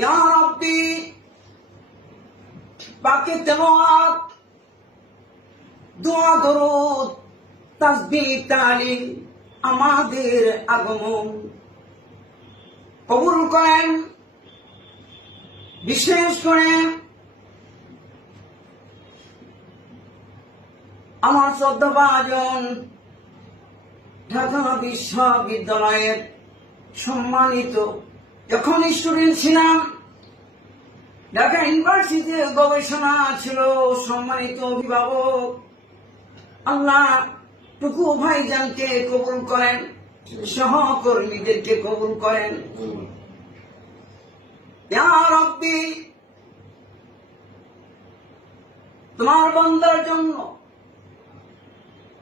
ইয়া রাব্বি পাকে তেলাওয়াত, দোয়া, দরুদ, তাসবিহ, তালিল আমাদের আগমন কবুল করেন। বিশেষ করে আমার শ্রদ্ধাভাজন ঢাকা বিশ্ববিদ্যালয়ের সম্মানিত যখন স্টুডেন্ট ছিলাম, ঢাকা ইউনিভার্সিটিতে গবেষণা ছিল, সম্মানিত অভিভাবক আল্লাহ টুকু ভাইজানকে কবুল করেন, সহকর্মীদেরকে কবুল করেন। ইয়া রাব্বি তোমার বান্দার জন্য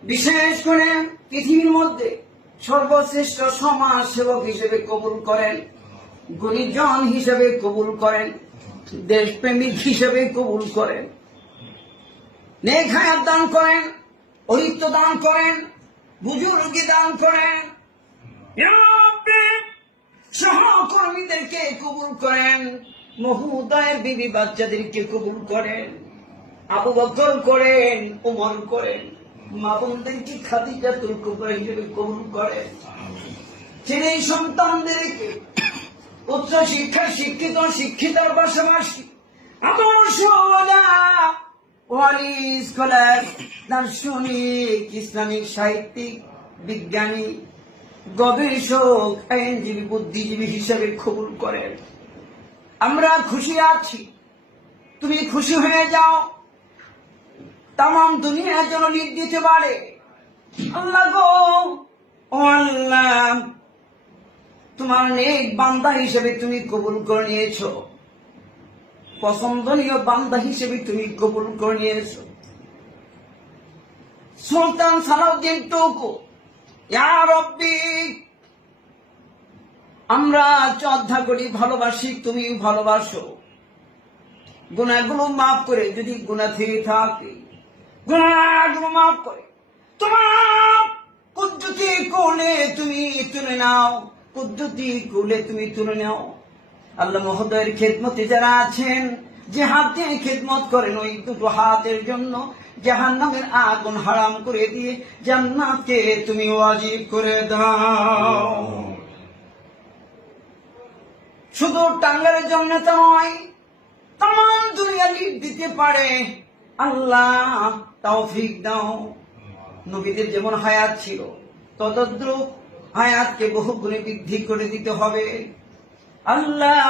বিশেষ করে পৃথিবীর মধ্যে সর্বশ্রেষ্ঠ সমাজ সেবক হিসেবে কবুল করেন, গুণীজন হিসেবে কবুল করেন, দেশপ্রেমিক হিসেবে কবুল করেন, নেক হায়াত দান করেন, ঐক্য দান করেন, বুজুর্গি দান করেন। সহকর্মীদেরকে কবুল করেন, মহোদয়ের বিবি বাচ্চাদেরকে কবুল করেন, আবু বকর করেন, ওমর করেন, মা বোনদেরকে খাদিজাতুল কুবরা হিসেবে কবুল করেন। ছেলে সন্তানদেরকে উচ্চ শিক্ষা শিক্ষিতার পাশাপাশি আদর্শ স্কলার, দার্শনিক, ইসলামিক সাহিত্যিক, বিজ্ঞানী, গবেষক, আইনজীবী, বুদ্ধিজীবী হিসেবে কবুল করেন। আমরা খুশি আছি, তুমি খুশি হয়ে যাও, তাম দুনিয়ার জন্য লিড দিতে পারে। আল্লাহ গো, ও আল্লাহ, তোমার নেক বান্দা হিসেবে তুমি কবুল করে নিয়েছো, পছন্দনীয় বান্দা হিসেবে তুমি কবুল করে নিয়েছো। সুলতান সালাউদ্দিন টুকু, ইয়া রাব্বি আমরা শ্রদ্ধা করি, ভালোবাসি, তুমি ভালোবাসো। গুনাহগুলো মাফ করে, যদি গুনাহ থেকে থাকে গুনাহগুলো মাফ করে তোমার কুদরতি কোলে তুমি তুলে নাও, কুদরতি কোলে তুমি তুলে নাও। আল্লাহ মহোদয়ের খেদমতে যারা আছেন, যে হাত দিয়ে খেদমত করেন, ওই দুটো হাতের জন্য জাহান্নামের আগুন হারাম করে দিয়ে জান্নাতকে তুমি ওয়াজিব করে দাও। শুধু টাঙ্গারের জন্য তো নয়, তাম দুনিয়া লিড দিতে পারে। আল্লাহ তৌফিক দাও। নবীদের যেমন হায়াত ছিল, তদ্রূপ হায়াতকে বহু গুণে বৃদ্ধি করে দিতে হবে। আল্লাহ